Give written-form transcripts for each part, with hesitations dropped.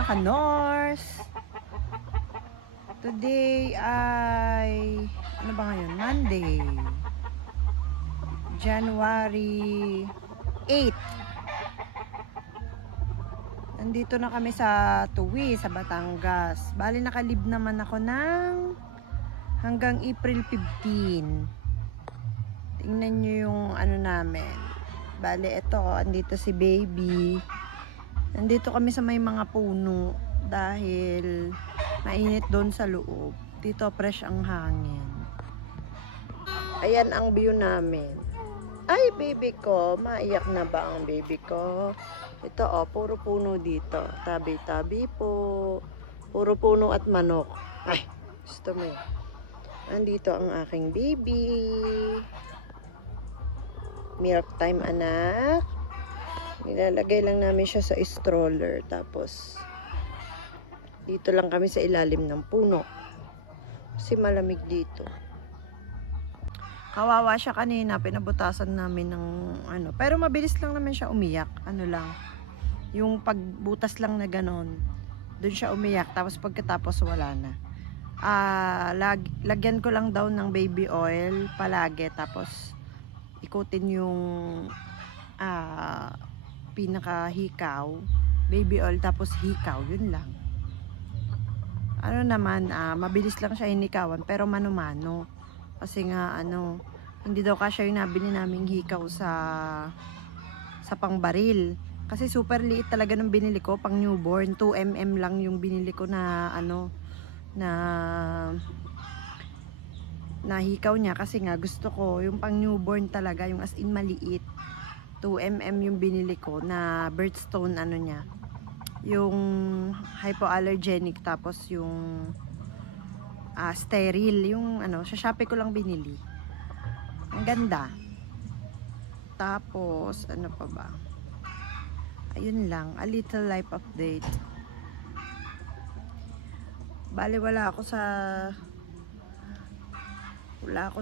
mga ka-Norse. Today ay ano ba ngayon? Monday, January 8. Nandito na kami sa Tuwi, sa Batangas. Bali nakalib naman ako ng hanggang April 15. Tingnan nyo yung ano namin. Bali ito, andito si baby. Nandito kami sa may mga puno dahil mainit doon sa loob. Dito fresh ang hangin. Ayan ang view namin. Ay, baby ko, maiyak na ba ang baby ko? Ito oh, puro puno dito. Tabi-tabi po. Puro puno at manok. Ay, gusto mo. Andito ang aking baby. Milk time, anak. Nilalagay lang namin siya sa stroller. Tapos, dito lang kami sa ilalim ng puno. Kasi malamig dito. Kawawa siya kanina. Pinabutasan namin ng ano. Pero mabilis lang naman siya umiyak. Ano lang. Yung pagbutas lang na ganon. Doon siya umiyak. Tapos pagkatapos wala na. Lagyan ko lang daw ng baby oil palagi. Tapos, ikutin yung pinaka-hikaw, baby oil, tapos hikaw, yun lang. Ano naman, mabilis lang siya hinikawan, pero mano-mano. Kasi nga, hindi daw kasya yung nabili naming hikaw sa pangbaril. Kasi super liit talaga ng binili ko, pang newborn, 2mm lang yung binili ko na, na hikaw niya. Kasi nga, gusto ko, yung pang newborn talaga, yung as in maliit. 2mm yung binili ko na birthstone niya, yung hypoallergenic, tapos yung sterile, yung sa Shopee ko lang binili. Ang ganda. Tapos ano pa ba, ayun lang, a little life update. Bale wala ako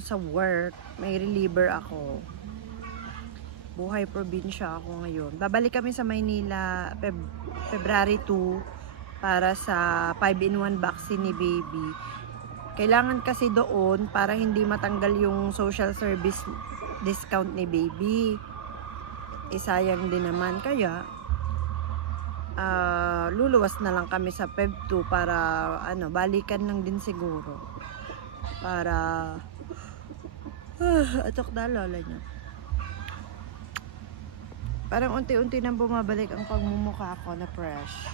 sa work, may reliever ako. Buhay probinsya ako ngayon. Babalik kami sa Maynila February 2 para sa 5-in-1 vaccine ni baby. Kailangan kasi doon para hindi matanggal yung social service discount ni baby. Sayang din naman, kaya luluwas na lang kami sa Feb 2 para balikan lang din siguro. Para atok na lola niya. Parang unti-unti nang bumabalik ang pagmumukha ko na fresh.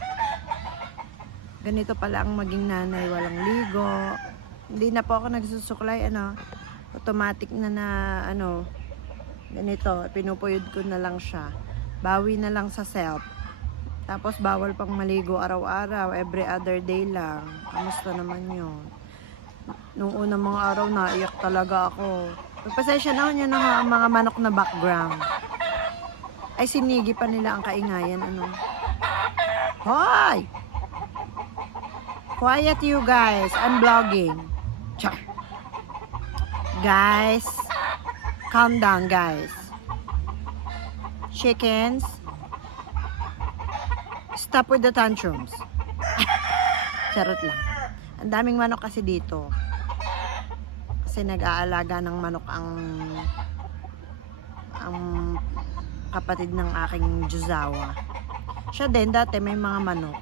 Ganito pala ang maging nanay, walang ligo. Hindi na po ako nagsusuklay, automatic na ganito, pinupuyod ko na lang siya. Bawi na lang sa self. Tapos bawal pang maligo araw-araw, every other day lang. Kamusta naman yun? Nung unang mga araw, naiyak talaga ako. Pagpasensya na yun ang mga manok na background. Ay, sinigi pa nila ang kaingayan, Hoy! Quiet you guys, I'm vlogging. Char. Guys, calm down guys. Chickens, stop with the tantrums. Charot lang. Ang daming manok kasi dito. Kasi nag-aalaga ng manok ang kapatid ng aking Juzawa. Siya din dati may mga manok.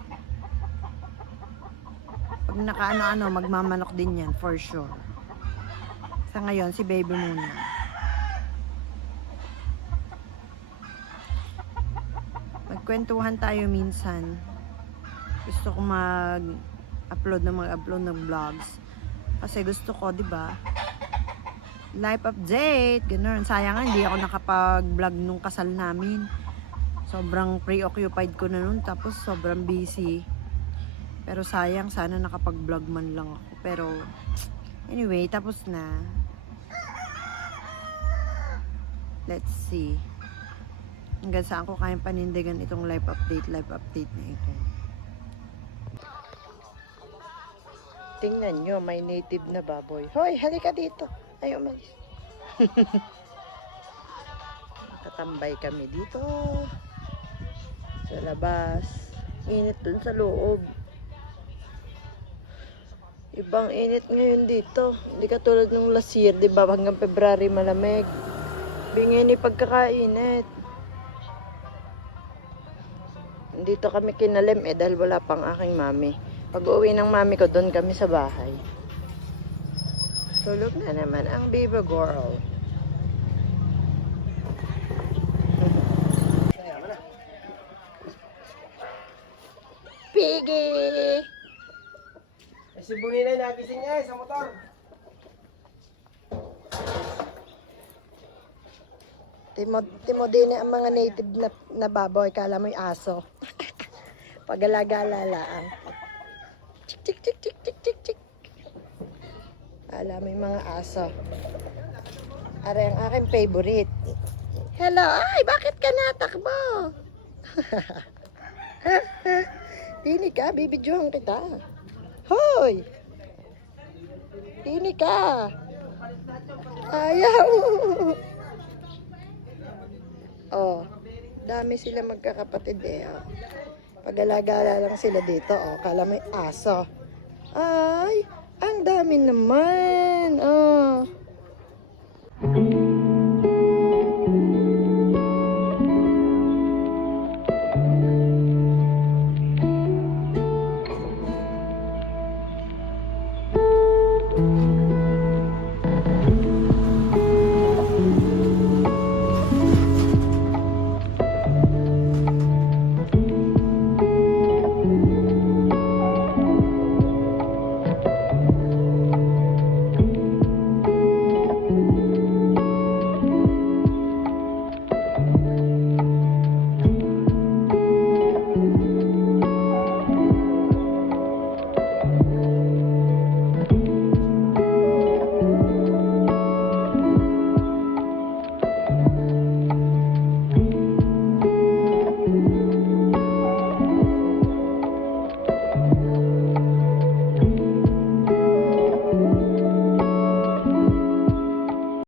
Pag naka magmamanok din yan for sure. Sa ngayon si baby muna. Magkwentuhan tayo minsan. Gusto ko mag-upload ng vlogs. Kasi gusto ko, 'di ba? Life update, gano'n. Sayang nga, hindi ako nakapag-vlog nung kasal namin. Sobrang preoccupied ko na nun, tapos sobrang busy. Pero sayang, sana nakapag-vlog man lang ako. Pero, anyway, tapos na. Let's see. Hanggang saan ko kayang panindigan itong life update na ito. Tingnan nyo, may native na baboy. Hoy, halika dito. Ay, umalis. Nakatambay kami dito sa labas. Init dun sa loob. Ibang init ngayon dito. Hindi katulad nung last year, di ba? Hanggang February malamig. Bingin ni pagkakainit. Dito kami kinalim dahil wala pang aking mami. Pag uwi ng mami ko, doon kami sa bahay. Tulog na naman ang baby girl. Piggy! Si Bunginay nagising niya sa motor. Timo din ang mga native na baboy. Kala mo yung aso. Pag-alagala-laang. Chik, chik, chik, chik, chik, chik, chik. Kala mo yung mga aso. Aray ang aking favorite. Hello! Ay, bakit ka natakbo? Dini ka, bibidyohan kita. Hoy! Dini ka! Ayaw! Oh, dami sila magkakapatid oh. Pag-alagala lang sila dito, oh. Kala may aso. Ay, ang dami naman. Oh.